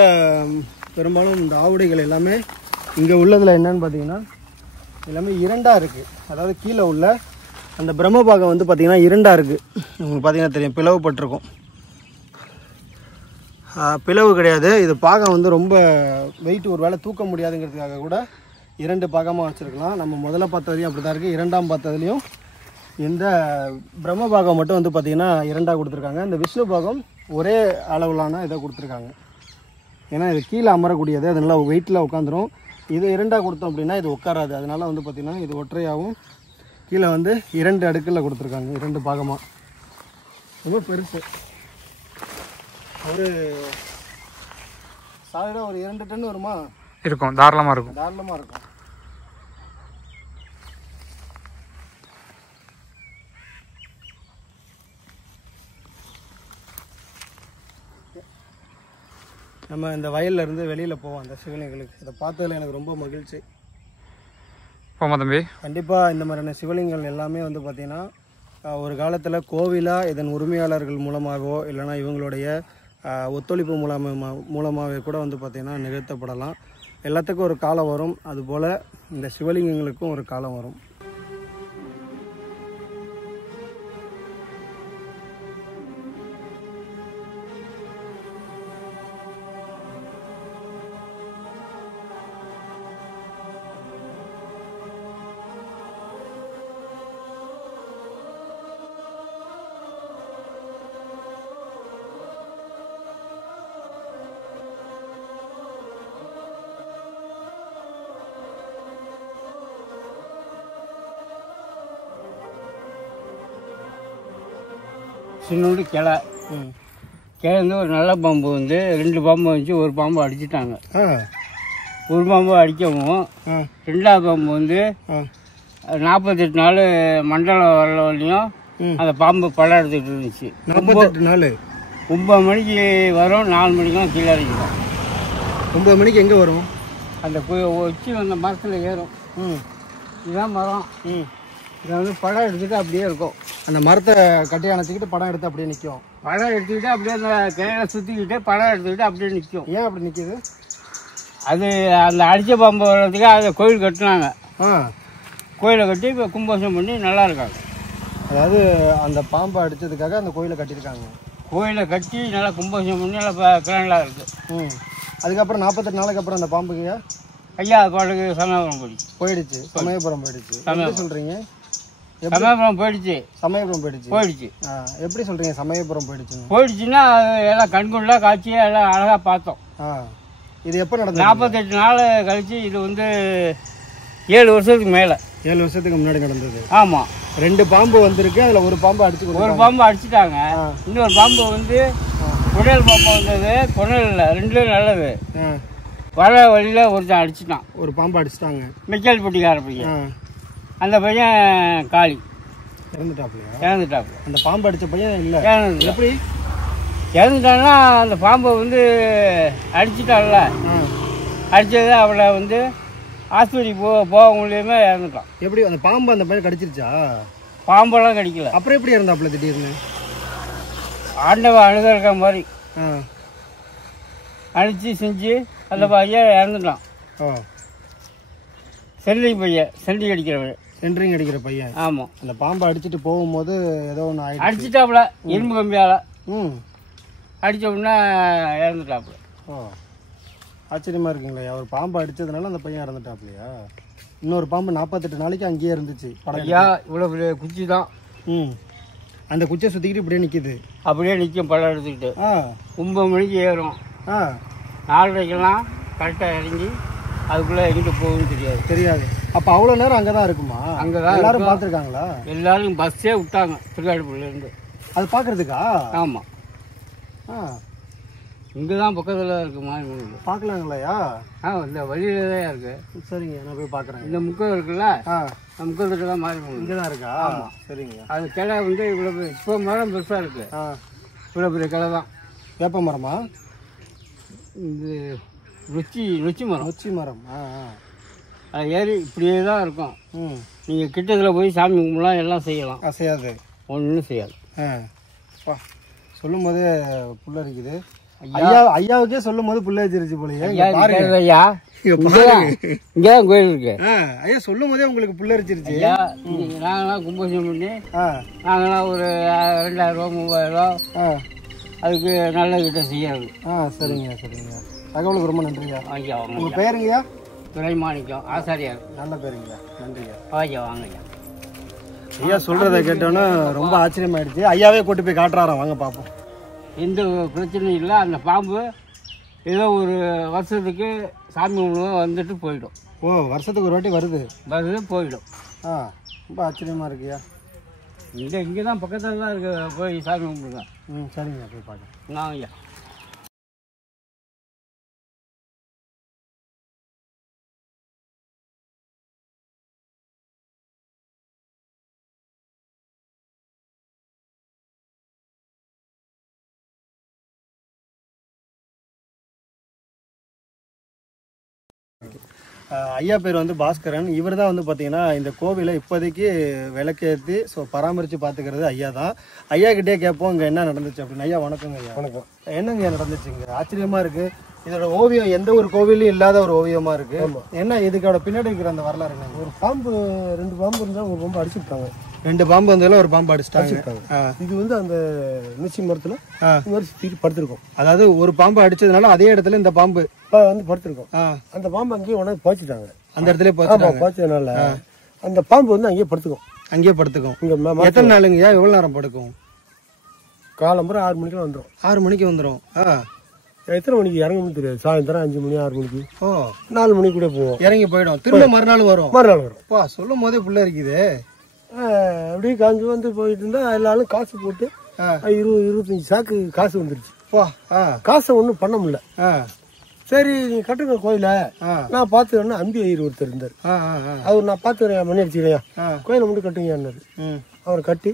பெரும்பாலும் இந்த ஆவுடைகள் எல்லாமே இங்கே உள்ளதில் என்னன்னு பார்த்தீங்கன்னா எல்லாமே 2ஆக இருக்குது. அதாவது கீழே உள்ள அந்த பிரம்மபாகம் வந்து பார்த்திங்கன்னா 2ஆக இருக்குது. உங்களுக்கு பார்த்தீங்கன்னா தெரியும், பிளவுபட்டிருக்கும். பிளவு கிடையாது, இது பாகம் வந்து ரொம்ப வெயிட், ஒரு வேளை தூக்க முடியாதுங்கிறதுக்காக கூட 2 பாகமாக வச்சுருக்கலாம். நம்ம முதல்ல பார்த்ததுலையும் அப்படி தான் இருக்குது. 2ஆம் பார்த்ததுலையும் இந்த பிரம்ம பாகம் மட்டும் வந்து பார்த்திங்கன்னா 2ஆக கொடுத்துருக்காங்க. இந்த விஷ்ணு பாகம் ஒரே அளவிலான இதை கொடுத்துருக்காங்க. ஏன்னா இது கீழே அமரக்கூடியது, அதனால வெயிட்டில் உட்காந்துரும். இது 2ஆக கொடுத்தோம் அப்படின்னா இது உட்காராது. அதனால் வந்து பார்த்திங்கன்னா இது ஒற்றையாகவும் கீழே வந்து 2 அடுக்கில் கொடுத்துருக்காங்க, 2 பாகமாக. ரொம்ப பெருசு. ஒரு சாலிடாக ஒரு 2 டன் வருமா? இருக்கும், தாராளமாக இருக்கும். தாராளமாக இருக்கும். நம்ம இந்த வயல்ல இருந்து வெளியில் போவோம் அந்த சிவலிங்கங்களுக்கு. இதை பார்த்ததில் எனக்கு ரொம்ப மகிழ்ச்சி. போமா தம்பி. கண்டிப்பாக இந்த மாதிரியான சிவலிங்கங்கள் எல்லாமே வந்து பார்த்திங்கன்னா ஒரு காலத்தில் கோவிலாக இதன் உரிமையாளர்கள் மூலமாகவோ இல்லைனா இவங்களுடைய ஒத்துழைப்பு மூலமாகவே கூட வந்து பார்த்திங்கன்னா நிகழ்த்தப்படலாம். எல்லாத்துக்கும் ஒரு காலம் வரும். அதுபோல் இந்த சிவலிங்கங்களுக்கும் ஒரு காலம் வரும். சின்னோண்டு கிளை வந்து ஒரு நல்ல பாம்பு வந்து 2 பாம்பு வந்துச்சு, ஒரு பாம்பு அடிச்சிட்டாங்க. ஒரு பாம்பு அடிக்கவும், ரெண்டாவது பாம்பு வந்து 48 நாள் மண்டலம் வரலையும் அந்த பாம்பு படம் எடுத்துக்கிட்டு இருந்துச்சு. 48 நாள் 9 மணிக்கு வரும், 4 மணிக்கெல்லாம் கீழே இறங்கிடும். 9 மணிக்கு எங்கே வரும்? அந்த உச்சி அந்த மரத்தில் ஏறும். இதுதான் மரம். இதை வந்து படம் எடுத்துகிட்டு அப்படியே இருக்கும். அந்த மரத்தை கட்டி அணைச்சிக்கிட்டு படம் எடுத்து அப்படியே நிற்கும். படம் எடுத்துக்கிட்டு அப்படியே அந்த கையில் சுற்றிக்கிட்டு படம் எடுத்துக்கிட்டு அப்படியே நிற்கும். ஏன் அப்படி நிற்கிது? அது அந்த அடித்த பாம்பு வர்றதுக்கு அதை கோயில் கட்டினாங்க. கோயிலை கட்டி இப்போ கும்பாபிஷேகம் பண்ணி நல்லா இருக்காங்க. அதாவது அந்த பாம்பை அடித்ததுக்காக அந்த கோயிலை கட்டியிருக்காங்க. கோயிலை கட்டி நல்லா கும்பாபிஷேகம் பண்ணி நல்லா கிராண்டாக இருக்குது. அதுக்கப்புறம் 48 நாளைக்கு அப்புறம் அந்த பாம்புக்கு ஐயா பாட்டுக்கு சமயபுரம் போயிடுச்சு. சமயபுரம் போயிடுச்சு. எப்படி சொல்கிறீங்க? சமயபுரம் போயிடுச்சு. சமயபுரம் போயிடுச்சு. எப்படி சொல்கிறீங்க சமயபுரம் போயிடுச்சுன்னு? போயிடுச்சுன்னா எல்லாம் கண்குள்ளா காட்சி எல்லாம் அழகாக பார்த்தோம். இது எப்போ நடந்தது? 48 நாள் கழிச்சு. இது வந்து 7 வருஷத்துக்கு மேலே. 7 வருஷத்துக்கு முன்னாடி நடந்தது. ஆமாம். 2 பாம்பு வந்திருக்கு. அதில் ஒரு பாம்பு அடிச்சு, ஒரு பாம்பு அடிச்சுட்டாங்க. இன்னொரு பாம்பு வந்து குடல் பாம்பு வந்தது. குடல் இல்லை, 2 நல்லது. வர வழியில் ஒருத்தன் அடிச்சுட்டான். ஒரு பாம்பு அடிச்சுட்டாங்க. மிக்கல் பொட்டிக்கார பையன். அந்த பையன் காளி இறந்துட்டாப்புல. அந்த பாம்பு அடித்த பையன் இல்லை. எப்படி இறந்துட்டான்னா அந்த பாம்பை வந்து அடிச்சுட்டான்ல, அடித்தது அவளை வந்து ஆஸ்பத்திரிக்கு போக முடியாம இறந்துட்டான். எப்படி அந்த பாம்பு அந்த பையன் கடிச்சிருச்சா? பாம்பெல்லாம் கடிக்கல. அப்புறம் எப்படி இறந்தாப்புல திடீர்னு? ஆண்டவன் அணுகிற மாதிரி அடித்து செஞ்சு அந்த பையன் இறந்துட்டான். சென்ட்ரிங் பையன், சென்ட்ரிங் அடிக்கிற பையன். ஆமாம். அந்த பாம்பை அடிச்சுட்டு போகும்போது ஏதோ ஒன்று ஆயிடுச்சு. அடிச்சுட்டாப்புல இரும்பு கம்பியால். அடித்த உடனே இறந்துட்டாப்புல. ஆச்சரியமா இருக்குங்களா? ஒரு பாம்பு அடிச்சதுனால அந்த பையன் இறந்துட்டாப்லையா? இன்னொரு பாம்பு 48 நாளைக்கு அங்கேயே இருந்துச்சு. ஐயா இவ்வளோ பெரிய குச்சி தான். அந்த குச்சியை சுற்றிக்கிட்டு இப்படியே நிற்கிது. அப்படியே நிற்கும் படம் எடுத்துக்கிட்டு. 9 மணிக்கு ஏறும். 4:30க்கெல்லாம் கரெக்டாக இறங்கி அதுக்குள்ளே எங்கிட்ட போகுதுன்னு தெரியாது. அப்போ அவ்வளோ நேரம் அங்கே தான் இருக்குமா? அங்கே தான். எல்லாரும் பார்த்துருக்காங்களா? எல்லாரும் பஸ்ஸே விட்டாங்க திருக்காட்டுப்பள்ளியிலேருந்து. அது பார்க்குறதுக்கா? ஆமாம். இங்கே தான் பக்கத்தில் இருக்கு மாதிரி பார்க்கலாங்களையா? இந்த வழியில தான் இருக்கு. சரிங்க, நான் போய் பார்க்குறேன். இந்த முக்கம் இருக்குல்ல, முக்கத்துக்கு தான் மாறி இங்கே தான் இருக்கா? ஆமாம். சரிங்க. அது கிளை வந்து இவ்வளோ இப்போ மரம் பெருசாக இருக்கு. இவ்வளோ பெரிய கிளை தான். வேப்ப மரமா? இது நொச்சி மரம். அது ஏறி இப்படியே தான் இருக்கும். நீங்கள் கிட்டத்தில் போய் சாமி கும்பிடலாம், எல்லாம் செய்யலாம். அசையாது, ஒன்றும் செய்யாது. சொல்லும் போதே புள்ள இருக்குது. ஐயாவுக்கே சொல்லும் போது புள்ள வச்சிருச்சு போலயே. ஐயா இங்கதான் கோயில் இருக்கு. ஐயா சொல்லும் போதே உங்களுக்கு புள்ள வச்சிருச்சு. நாங்களாம் கும்பாபிஷேகம் பண்ணி நாங்களாம் ஒரு 2000 ரூபா 3000 ரூபா அதுக்கு நல்ல கிட்ட செய்யாது. சரிங்க. தகவலுக்கு ரொம்ப நன்றிங்க. ஐயா உங்க பேருங்கய்யா? துரைமாணிக்கம் ஆசாரியார். நல்ல பேருங்கய்யா. நன்றிங்க. ஐயா வாங்கய்யா. ஐயா சொல்றதை கேட்டோன்னா ரொம்ப ஆச்சரியமாயிடுச்சு. ஐயாவே கூட்டு போய் காட்டுறாராம், வாங்க பார்ப்போம். எந்த பிரச்சனையும் இல்லை. அந்த பாம்பு ஏதோ ஒரு வருஷத்துக்கு சாமி வந்துட்டு போயிடும். வருஷத்துக்கு ஒரு வாட்டி வருது போயிடும். ரொம்ப ஆச்சரியமாக இருக்குயா. இங்கே தான் பக்கத்தில் தான் இருக்கு. போய் சாமி கும்பிடுங்க. சரிங்க, போய் பார்க்க. ஐயா ஐயா பேர் வந்து பாஸ்கரன். இவர் தான் வந்து பார்த்தீங்கன்னா இந்த கோவிலை இப்போதைக்கு விளக்கேற்றி பராமரித்து பார்த்துக்கிறது ஐயா தான். ஐயா கிட்டே கேட்போம் இங்கே என்ன நடந்துச்சு அப்படின்னு. ஐயா வணக்கங்க. ஐயா வணக்கம். என்னங்க நடந்துச்சு இங்கே? ஆச்சரியமாக இருக்குது. இதோட ஓவியம் எந்த ஒரு கோவிலையும் இல்லாத ஒரு ஓவியமாக இருக்குது. என்ன இதுக்கோட பின்னாடி இருக்கிற அந்த வரலாறு என்ன? ஒரு பாம்பு, 2 பாம்பு இருந்தால் ஒரு பாம்பு அடிச்சுட்டாங்க. 2 பாம்பு வந்தாலும் ஒரு பாம்பு அடிச்சுட்டாங்க. இது வந்து அந்த நொச்சி மரத்தில் சுற்றி படுத்திருக்கோம். அதாவது ஒரு பாம்பு அடிச்சதுனால அதே இடத்துல இந்த பாம்பு வந்து படுத்திருக்கோம். அந்த பாம்பு அங்கேயே உடனே பாய்ச்சிட்டாங்க. அந்த இடத்துல பாய்ச்சதுனால அந்த பாம்பு வந்து அங்கேயே படுத்துக்கும். இங்க எத்தனை நாளுங்கய்யா? எவ்வளவு நேரம் படுக்கும்? காலம்பரம் 6 மணிக்கு வந்துடும். 6 மணிக்கு வந்துடும். எத்தனை மணிக்கு இறங்கணும்னு தெரியாது. சாயந்தரம் 5 மணி 6 மணிக்கு 4 மணிக்கு கூட போவோம். இறங்கி போயிடும். திரும்ப மறுநாள் வரும். சொல்லும் போதே புள்ள இருக்குது. அப்படியே காஞ்சி வந்து போயிட்டு இருந்தா எல்லாரும் காசு போட்டு 20-25 சாக்கு காசு வந்துருச்சு. காசை ஒன்றும் பண்ண முடியல. சரி நீ கட்டுங்க கோயில நான் பாத்துக்கிறேன்னா அம்பி ஐயர் ஒருத்தர் இருந்தார். அவர் நான் பாத்துக்கிறேன் மணி அடிச்சுக்கிறேன் கோயிலை மட்டும் கட்டுங்கன்னாரு. அவர் கட்டி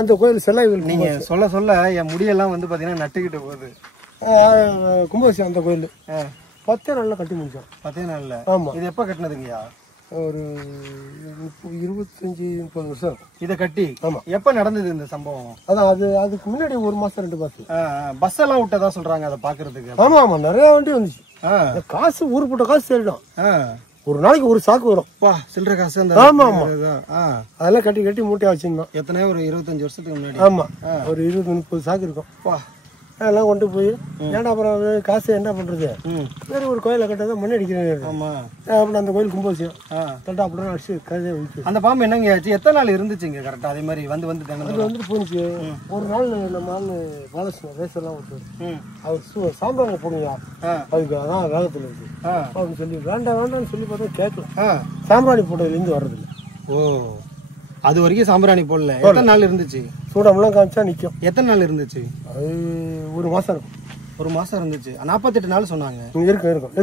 அந்த கோயில் செல்லாய்வில் நீங்க சொல்ல சொல்ல என் முடியெல்லாம் வந்து பாத்தீங்கன்னா நட்டுக்கிட்டு போகுது. கும்பாபிஷேகம் அந்த கோயில் 10 நாள்ல கட்டி முடிச்சோம். 10 நாள்ல? ஆமா. இது எப்ப கட்டினதுங்கய்யா? ஒரு 25-30 வருஷம். இதை கட்டி ஆமா. எப்ப நடந்தது இந்த சம்பவம்? அதான் அதுக்கு முன்னாடி 1 மாசம் 2 மாசம் பஸ் எல்லாம் விட்டதா சொல்றாங்க அதை பாக்குறதுக்கு. ஆமா ஆமா நிறைய வண்டி வந்துச்சு. காசு ஊரு போட்ட காசு தேடிடும். ஒரு நாளைக்கு ஒரு சாக்கு வரும். சில்லற காசு அந்த. ஆமா ஆமா அதெல்லாம் கட்டி கட்டி மூட்டையா வச்சிருந்தோம். எத்தனையோ ஒரு 25 வருஷத்துக்கு முன்னாடி. ஆமா ஒரு 20-30 சாக்கு இருக்கும். அதெல்லாம் கொண்டு போய் ஏன்னா அப்புறம் காசு என்ன பண்றது, வேற ஒரு கோயில கட்டதான் மண்ணி அடிக்கிறேன். ஆமா அப்படி அந்த கோயில் கும்பாபிஷேகம் கரெக்டா அப்படிதான் அடிச்சு கதையை வைச்சு. அந்த பாம்பு என்னங்க ஆச்சு? எத்தனை நாள் இருந்துச்சுங்க கரெக்டா? அதே மாதிரி வந்து அது வந்துட்டு போனிச்சு. ஒரு நாள் நம்ம ஆள் பாலகிருஷ்ணன் ரேசெல்லாம் விட்டு அவர் சாம்பிராணி போடுங்க அதுக்கு அதான் வேகத்துல இருக்கு அப்படின்னு சொல்லி வேண்டாம் வேண்டாம்னு சொல்லி பார்த்தா கேட்கல. சாம்பிராணி போட்டதுலேருந்து வர்றதில்லை. ஓ அது வரைக்கும் சாம்பிராணி போடல. எத்தனை நாள் இருந்துச்சு? சூடமெல்லாம் காமிச்சா நிற்கும். எத்தனை நாள் இருந்துச்சு? அது 1 மாசம் இருக்கும். 1 மாசம் இருந்துச்சு. 48 நாள் சொன்னாங்க. இருந்திருக்கும்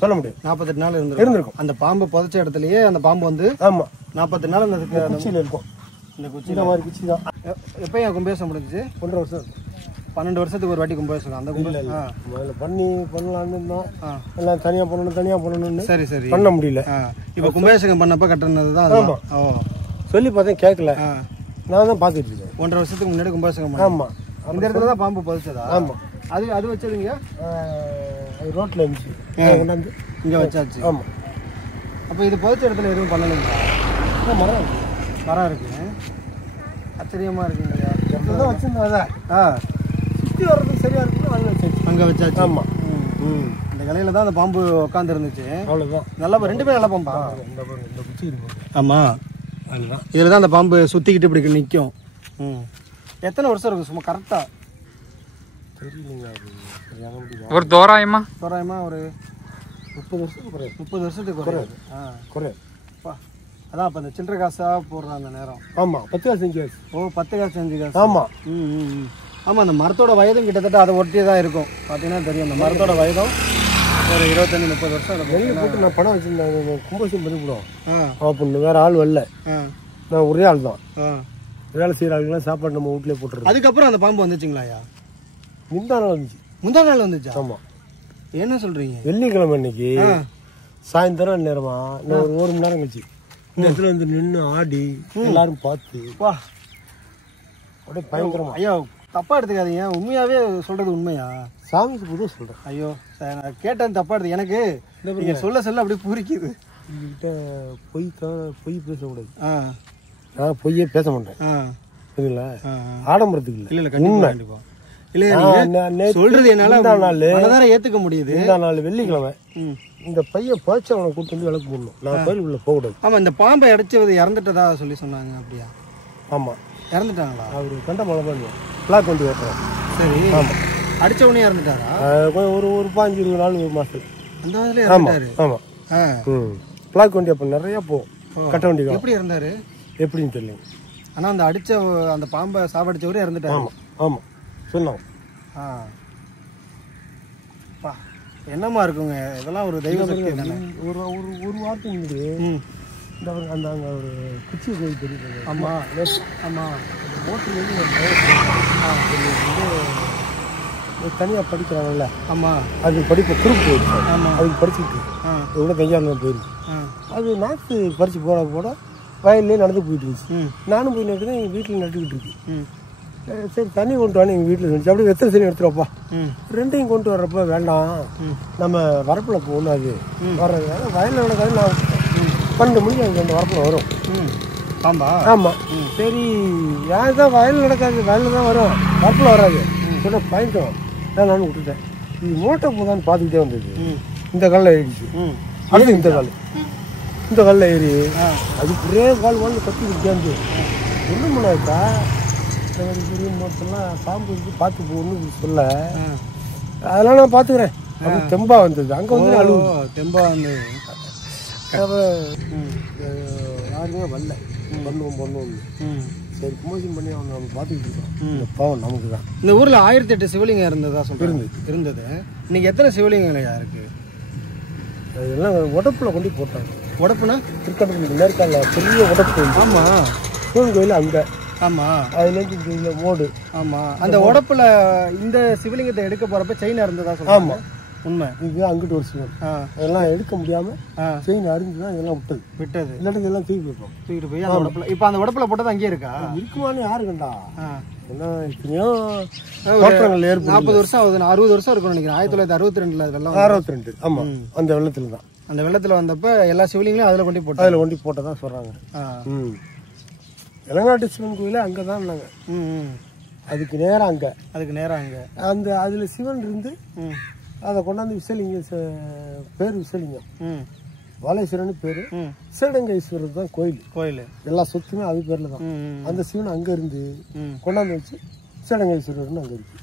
சொல்ல முடியும். 48 நாள் இருந்திருக்கும். அந்த பாம்பு புதைச்ச இடத்துலயே அந்த பாம்பு வந்து ஆமா 48 நாள் அந்த குச்சியில இருக்கும். இந்த குச்சி மாதிரி குச்சி தான். எப்ப என் கும்பாபிஷேகம் முடிஞ்சிச்சு? 1.5 வருஷம். 12 வருஷத்துக்கு ஒரு வாட்டி கும்பாபிஷேகம். அந்த கும்பாபிஷேகம் முதல்ல பண்ணலாம்னு இருந்தோம். எல்லாம் தனியா பண்ணணும்னு சரி சரி பண்ண முடியல. இப்ப கும்பாபிஷேகம் பண்ணப்ப கட்டுனதுதான். ஆமா சொல்லி பார்த்தேன் கேட்கல. நான் தான் பாத்துட்டு இருக்கேன். 1.5 வருஷத்துக்கு முன்னாடி கும்பாபிஷேகம். ஆமா இந்த இடத்துல தான் பாம்பு புதைச்சதா? ஆமா அது வச்சதுங்க ரோட்ல இருந்துச்சு இங்க வச்சாச்சு. ஆமா அப்ப இது புதைச்ச இடத்துல எதுவும் பண்ணலைங்களா? மரம் இருக்கு. ஆச்சரியமா இருக்குங்க. வச்சிருந்தா சுத்தி வர்றது சரியா இருக்கு. அங்க வச்சாச்சு. ஆமா இந்த கலையில தான் அந்த பாம்பு உட்காந்து இருந்துச்சு. அவ்வளவுதான். நல்லா 2 பேரும் நல்லா பாம்பா. இந்த குச்சி இருக்கு. ஆமா அதுதான். இதுல தான் அந்த பாம்பு சுத்திக்கிட்டு இப்படி நிற்கும். எத்தனை வருஷம் இருக்கும் சும்மா கரெக்டா? ஒரு தோராயமா ஒரு 30 வருஷத்துக்கு குறையாது. 30 வருஷத்துக்கு குறையாது. அதான் அப்ப அந்த சில்லற காசா போடுற அந்த நேரம். ஆமா 10 காசு 5 காசு. ஓ 10 காசு 5 காசு. ஆமா ஆமா அந்த மரத்தோட வயதும் கிட்டத்தட்ட அதை ஒட்டியே தான் இருக்கும். பாத்தீங்கன்னா தெரியும் அந்த மரத்தோட வயதும் ஒரு 25-30 வருஷம். வெளியே போட்டு நான் பணம் வச்சிருந்தேன். கும்பாபிஷேகம் பண்ணி விடுவோம் அப்படின்னு வேற ஆள் வரல. நான் ஒரே ஆள் தான். வேலை செய்யற ஆளுங்கெல்லாம் சாப்பாடு நம்ம வீட்லயே போட்டுருக்கோம். அதுக்கப்புறம் அந்த பாம்பு வந்துச்சுங்களாயா? முந்தா நாள் வந்துச்சு. முந்தா நாள் வந்துச்சா? ஆமா. என்ன சொல்றீங்க? வெள்ளிக்கிழமை அன்னைக்கு சாயந்தரம் நேரமா நான் ஒரு 1 மணி நேரம் கழிச்சு இந்த இடத்துல வந்து நின்று ஆடி எல்லாரும் பார்த்து அப்படியே பயங்கரமா. ஐயோ தப்பா எடுத்துக்காதீங்க. உண்மையாவே சொல்றது உண்மையா? சாமிக்கு புது சொல்றேன். ஐயோ நான் கேட்டேன் தப்பா எடுத்து. எனக்கு நீங்க சொல்ல அப்படியே பூரிக்குது. என்கிட்ட பொய் பேசக்கூடாது. நான் பொய்யே பேச மாட்டேன். சரிங்களா? ஆடம்பரத்துக்கு இல்ல கண்டிப்பா இல்ல சொல்றது என்னால ஏத்துக்க முடியுது. இந்த நாள் வெள்ளிக்கிழமை இந்த பையன் புதைச்சவனை கூட்டு வந்து விளக்கு போடணும். நான் கோயிலுக்குள்ள போகக்கூடாது. ஆமா இந்த பாம்பை அடிச்சது இறந்துட்டதா சொல்லி சொன்னாங்க. அப்படியா? ஆமா இறந்துட்டாங்களா? அவரு கண்ட மழை பண்ணி பிளாக் வண்டி ஓட்டுறோம். சரி ஆமா அடிச்ச உடனே இறந்துட்டாரா? ஒரு 15-20 நாள் 1 மாசத்துல அந்த வயசுல இறந்துட்டாரு. ஆமா பிளாக் வண்டி அப்ப நிறைய போகும். கட்ட வண்டி. எப்படி இறந்தாரு எப்படின்னு தெரியல. ஆனா அந்த அடிச்ச அந்த பாம்பை சாவடிச்சவரே இறந்துட்டாரு. ஆமா ஆமா சொன்னோம். என்னமா இருக்குங்க இதெல்லாம்? ஒரு தெய்வ சக்தி தானே. ஒரு வாரத்துக்கு முன்னாடி இந்த அந்த அங்கே ஒரு குச்சி கோயில் தெரியுது. ஆமா ஆமா மோட்டர் வந்து தனியாக படிக்கிறாங்கல்ல. ஆமா அது படிப்பு குரூப் போயிடுச்சு. அதுக்கு படிச்சுட்டு எவ்வளோ கையாளம் போயிருக்கு. அது நாற்று பறிச்சு போட வயல்லே நடந்து போயிட்டு இருந்துச்சு. நானும் போய் நட்டுதான் எங்கள் வீட்டில் நட்டுக்கிட்டு இருக்கு. சரி தண்ணி கொண்டு வாங்க எங்கள் வீட்டில் இருந்துச்சு. அப்படியே வெத்தலை சரி எடுத்துருப்பா. 2ஐயும் கொண்டு வர்றப்ப வேண்டாம் நம்ம வரப்பில் போகணும். அது வர்றது வயலில் நடக்காது. நான் 12 மணிக்கு அது 2 வரப்பில் வரும். ஆமாம் சரி யார் தான் வயலில் நடக்காது. வயலில் தான் வரும் வரப்பில் வராது. சொல்ல பயந்துடும். நானும் விட்டுட்டேன். இது மூட்டை போதான்னு பார்த்துக்கிட்டே வந்தது. இந்த காலில் ஏறிடுச்சு. அடுத்து இந்த காலில் ஏறி அது ஒரே கால் கத்தி விட்டாந்து என்ன பண்ணாக்கா பெரிய மோட்டெல்லாம் பாம்பு இருக்கு பார்த்து போகணும்னு சொல்ல அதெல்லாம் நான் பார்த்துக்கிறேன். அது தெம்பா வந்தது. அங்கே வந்து அழுவு தெம்பா வந்து யாருமே வரல பண்ணுவோம். சரி கும்போஷன் பண்ணி அவங்க நம்ம பார்த்துக்கிட்டு இருக்கோம். இந்த பாவம் நமக்கு தான். இந்த ஊரில் 1008 சிவலிங்கம் இருந்ததா சொல்கிறாங்க. இருந்தது. இன்னைக்கு எத்தனை சிவலிங்கங்களையா இருக்குது? அதெல்லாம் உடப்பில் கொண்டு போட்டாங்க. உடப்புனா திருக்கடல் மேற்கால பெரிய உடப்பு. ஆமாம், சிவன் கோயில் அங்கே. ஆமாம், அதுலேருந்து இந்த மோடு. ஆமாம், அந்த உடப்புல இந்த சிவலிங்கத்தை எடுக்க போகிறப்ப செயின் இருந்ததா சொல்கிறாங்க. ஆமாம், உண்மை. இது அங்கிட்டு ஒரு சிவன். அதெல்லாம் எடுக்க முடியாமல் செயின் அரிஞ்சு தான் இதெல்லாம் விட்டது. இல்லாட்டி இதெல்லாம் தூக்கிட்டு போய் அந்த உடப்புல. இப்போ அந்த உடப்புல போட்டது அங்கேயே இருக்கா? இருக்குமான்னு யாரு கண்டா? ஏன்னா எத்தனையோ தோற்றங்கள் ஏற்படும். 40 வருஷம் ஆகுது, 60 வருஷம் இருக்கும்னு நினைக்கிறேன். 1962 வெள்ளம். 62. ஆமாம், அந்த வெள்ளத்தில் தான். அந்த வெள்ளத்தில் வந்தப்போ எல்லா சிவலிங்களையும் அதில் கொண்டு போட்டதான் சொல்கிறாங்க. இளங்காட்டு சிவன் கோயிலே அங்கே தான் இருந்தாங்க. அதுக்கு நேரம் அங்கே அந்த அதில் சிவன் இருந்து அதை கொண்டாந்து விசலிங்க பேர் விசலிங்கம். வாலேஸ்வரன் பேர். விசடங்கேஸ்வரர் தான் கோயில். எல்லா சொத்துமே அது பேரில் தான். அந்த சிவன் அங்கே இருந்து கொண்டாந்து வச்சு விசடங்கேஸ்வரர்னு அங்கே இருக்கு.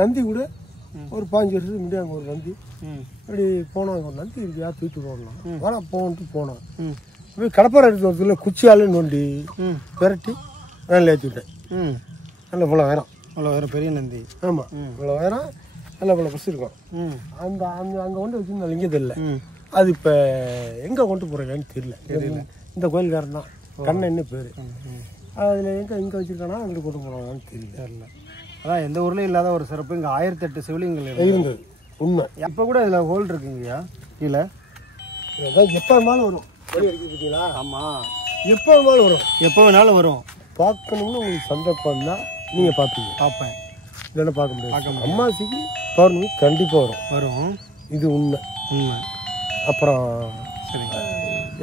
நந்தி கூட ஒரு 5 வருஷத்துக்கு முன்னாடி அங்கே ஒரு நந்தி அப்படி போனோம். ஒரு நந்தி இருக்கு, யார் தூக்கிட்டு போடலாம் வேணா போன்ட்டு போனோம். போய் கடப்பாறை எடுத்து வரதுல குச்சியாலே நோண்டி விரட்டி வேலை ஏற்றி விட்டேன். நல்ல இவ்வளோ வேறம் பெரிய நந்தி. ஆமாம், இவ்வளோ வேறம் நல்ல இவ்வளோ பஸ் இருக்கும். அந்த அந்த அங்கே கொண்டு வச்சுருந்த லிங்கம் தெரியல. அது இப்போ எங்கே கொண்டு போகிறேன்னு தெரியல. இந்த கோயில்காரன் தான் கண்ணன் என்ன பேர். அதில் எங்கே வச்சுருக்கானா அங்கே கொண்டு போகிறாங்கன்னு தெரியல. அதான் எந்த ஊர்லேயும் இல்லாத ஒரு சிறப்பு. இங்கே 1008 சிவலிங்கங்கள் இருந்தது. உண்மை. இப்போ கூட இதில் ஹோல் இருக்குங்கய்யா. இல்லை எப்போ வேணாலும் வரும். பார்த்தீங்களா? ஆமாம், எப்போ வேணாலும் வரும். பார்க்கணும்னு உங்களுக்கு சந்தர்ப்பம் தான் நீங்கள் பார்ப்பேன். இதெல்லாம் பார்க்க முடியாது. அம்மாசிக்கு பௌர்ணமி கண்டிப்பாக வரும். இது உண்மை. அப்புறம் சரிங்க,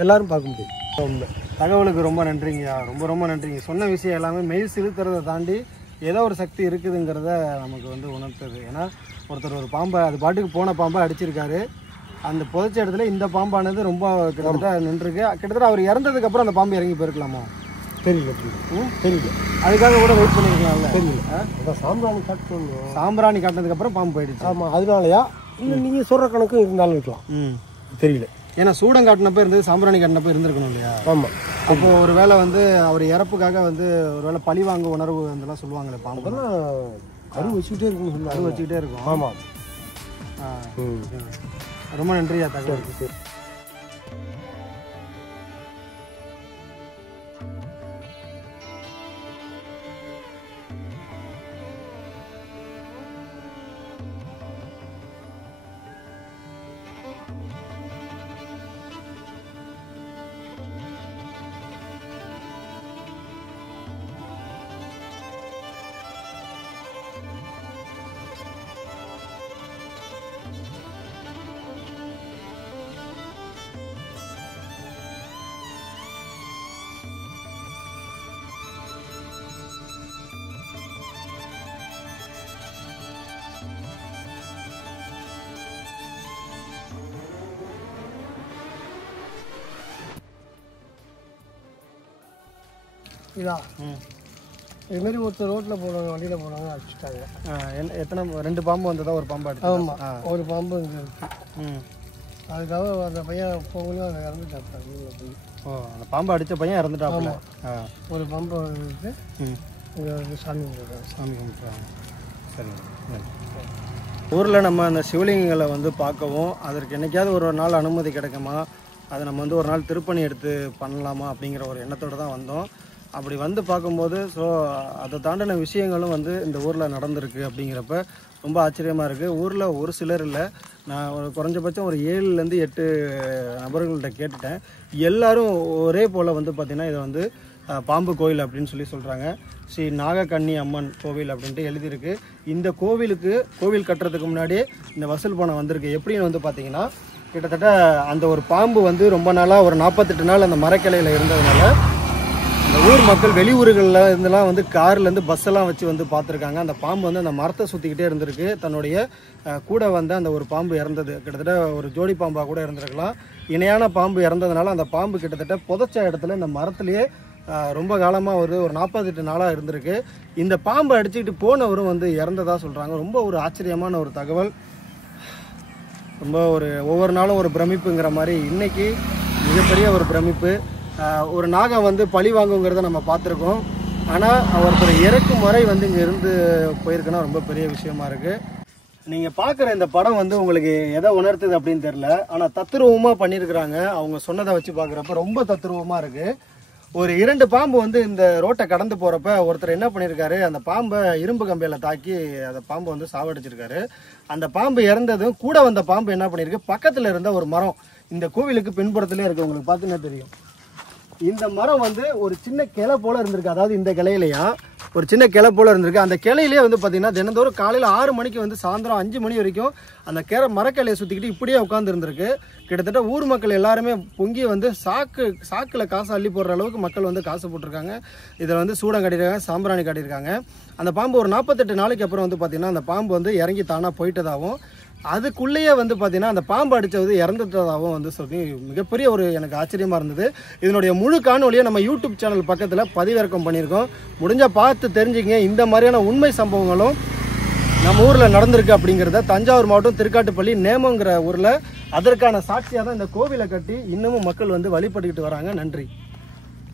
எல்லாரும் பார்க்க முடியும். உண்மை. தகவலுக்கு ரொம்ப நன்றிங்கய்யா. ரொம்ப நன்றிங்க. சொன்ன விஷயம் எல்லாமே மெய் சிறுத்துறதை தாண்டி ஏதோ ஒரு சக்தி இருக்குதுங்கிறத நமக்கு உணர்த்தது. ஏன்னா ஒருத்தர் ஒரு பாம்பை அது பாட்டுக்கு போன பாம்பை அடிச்சிருக்காரு. அந்த புதைச்ச இடத்துல இந்த பாம்பானது ரொம்ப கிட்டத்தட்ட நின்றுருக்கு. கிட்டத்தட்ட அவர் இறந்ததுக்கு அப்புறம் அந்த பாம்பு இறங்கி போயிருக்கலாமா? தெரியல. அதுக்காக கூட வெயிட் பண்ணிருக்கலாம்ல. தெரியல. சாம்பிராணி காட்டினதுக்கு அப்புறம் பாம்பு போயிடுச்சு. ஆமாம், அதனாலயா இல்லை நீங்கள் சொல்கிற கணக்கு இருந்தாலும் இருக்கலாம். தெரியல. ஏன்னா சூடம் காட்டினப்ப இருந்தது, சாம்பிராணி காட்டினப்ப இருந்திருக்கணும் இல்லையா? ஆமாம். அப்போ ஒரு வேளை அவர் இறப்புக்காக ஒரு வேளை பழி வாங்க உணர்வு அதெல்லாம் சொல்லுவாங்களே. பாம்பெல்லாம் கரு வச்சுக்கிட்டே இருக்கும். ஆமாம். ரொம்ப நன்றியா தகவலுக்கு. இதான் இதுமாரி ஒருத்தர் ரோட்டில் போடுவாங்க, வண்டியில் போடுவாங்க, அடிச்சுட்டாங்க. எத்தனை 2 பாம்பு வந்ததா? ஒரு பாம்பு அடிச்சு. ஆமாம், ஒரு பாம்பு இங்கே இருக்குது. அதுக்காக அந்த பையன் போகலையும் அதை இறந்துட்டாங்க. அந்த பாம்பு அடித்த பையன் இறந்துட்டாங்க. ஒரு பாம்பு இருக்கு. சாமி கும்பிட்றாங்க. சரிங்க. ஊரில் நம்ம அந்த சிவலிங்கங்களை பார்க்கவும் அதற்கு என்னைக்காவது ஒரு நாள் அனுமதி கிடைக்குமா, அதை நம்ம ஒரு நாள் திருப்பணி எடுத்து பண்ணலாமா அப்படிங்கிற ஒரு எண்ணத்தோடு தான் வந்தோம். அப்படி பார்க்கும்போது அதை தாண்டின விஷயங்களும் இந்த ஊரில் நடந்திருக்கு. அப்படிங்கிறப்ப ரொம்ப ஆச்சரியமாக இருக்குது. ஊரில் ஒரு சிலர் இல்லை, நான் ஒரு குறைஞ்சபட்சம் ஒரு 7லேருந்து 8 நபர்கள்ட்ட கேட்டுட்டேன். எல்லாரும் ஒரே போல் பார்த்திங்கன்னா இதை பாம்பு கோயில் அப்படின்னு சொல்கிறாங்க. ஸ்ரீ நாகக்கண்ணி அம்மன் கோவில் அப்படின்ட்டு எழுதியிருக்கு. இந்த கோவில் கட்டுறதுக்கு முன்னாடியே இந்த வசூல் பணம் வந்திருக்கு. எப்படின்னு பார்த்தீங்கன்னா கிட்டத்தட்ட அந்த ஒரு பாம்பு ரொம்ப நாளாக ஒரு 48 நாள் அந்த மரக்கிளையில் இருந்ததுனால இந்த ஊர் மக்கள் வெளியூர்களில் இருந்தெல்லாம் கார்லேருந்து பஸ்ஸெல்லாம் வச்சு பார்த்துருக்காங்க. அந்த பாம்பு அந்த மரத்தை சுற்றிக்கிட்டே இருந்திருக்கு. தன்னுடைய கூட அந்த ஒரு பாம்பு இறந்தது. கிட்டத்தட்ட ஒரு ஜோடி பாம்பாக கூட இருந்திருக்கலாம். இணையான பாம்பு இறந்ததுனால அந்த பாம்பு கிட்டத்தட்ட புதைச்ச இடத்துல இந்த மரத்துலேயே ரொம்ப காலமாக ஒரு 48 நாளாக இருந்திருக்கு. இந்த பாம்பை அடிச்சுக்கிட்டு போனவரும் இறந்ததாக சொல்கிறாங்க. ரொம்ப ஒரு ஆச்சரியமான ஒரு தகவல். ரொம்ப ஒவ்வொரு நாளும் ஒரு பிரமிப்புங்கிற மாதிரி இன்றைக்கி மிகப்பெரிய ஒரு பிரமிப்பு. ஒரு நாகம் வந்து பழி வாங்குங்கிறத நம்ம பார்த்துருக்கோம். ஆனால் ஒருத்தர் இறக்கும் முறை வந்து இங்கே இருந்து போயிருக்குன்னா ரொம்ப பெரிய விஷயமா இருக்குது. நீங்கள் பார்க்குற இந்த படம் வந்து உங்களுக்கு எதை உணர்த்துது அப்படின்னு தெரில, ஆனால் தத்ரூபமாக பண்ணியிருக்கிறாங்க. அவங்க சொன்னதை வச்சு பார்க்குறப்ப ரொம்ப தத்ரூபமாக இருக்குது. ஒரு 2 பாம்பு வந்து இந்த ரோட்டை கடந்து போகிறப்ப ஒருத்தர் என்ன பண்ணியிருக்காரு, அந்த பாம்பை இரும்பு கம்பியில் தாக்கி அந்த பாம்பை வந்து சாவடிச்சிருக்காரு. அந்த பாம்பு இறந்ததும் கூட வந்த பாம்பு என்ன பண்ணியிருக்கு, பக்கத்தில் இருந்த ஒரு மரம், இந்த கோவிலுக்கு பின்புறத்துலேயே இருக்குது, உங்களுக்கு பார்த்தீங்கன்னா தெரியும். இந்த மரம் வந்து ஒரு சின்ன கிளை போல இருந்திருக்கு. அதாவது இந்த கிளையிலையா ஒரு சின்ன கிளை போல இருந்திருக்கு. அந்த கிளையிலேயே வந்து பார்த்தீங்கன்னா தினந்தோறும் காலையில் 6 மணிக்கு வந்து சாயந்தரம் 5 மணி வரைக்கும் அந்த மரக்கிளையை சுற்றிக்கிட்டு இப்படியே உட்காந்து இருந்திருக்கு. கிட்டத்தட்ட ஊர் மக்கள் எல்லாருமே பொங்கி வந்து சாக்கில் காசு அள்ளி போடுற அளவுக்கு மக்கள் வந்து காசு போட்டிருக்காங்க. இதில் வந்து சூடம் கட்டியிருக்காங்க, சாம்பிராணி காட்டியிருக்காங்க. அந்த பாம்பு ஒரு 48 நாளைக்கு அப்புறம் வந்து பார்த்தீங்கன்னா அந்த பாம்பு வந்து இறங்கி தானாக போயிட்டதாகவும், அதுக்குள்ளேயே வந்து பார்த்தீங்கன்னா அந்த பாம்பு அடித்தது இறந்துட்டதாகவும் வந்து சொல்லி மிகப்பெரிய ஒரு எனக்கு ஆச்சரியமாக இருந்தது. இதனுடைய முழு காணொலியை நம்ம யூடியூப் சேனல் பக்கத்தில் பதிவிறக்கம் பண்ணியிருக்கோம். முடிஞ்சால் பார்த்து தெரிஞ்சுக்கங்க. இந்த மாதிரியான உண்மை சம்பவங்களும் நம்ம ஊரில் நடந்திருக்கு அப்படிங்கிறத தஞ்சாவூர் மாவட்டம் திருக்காட்டுப்பள்ளி நேமங்கிற ஊரில் அதற்கான சாட்சியாக தான் இந்த கோவிலை கட்டி இன்னமும் மக்கள் வந்து வழிபட்டுக்கிட்டு வராங்க. நன்றி.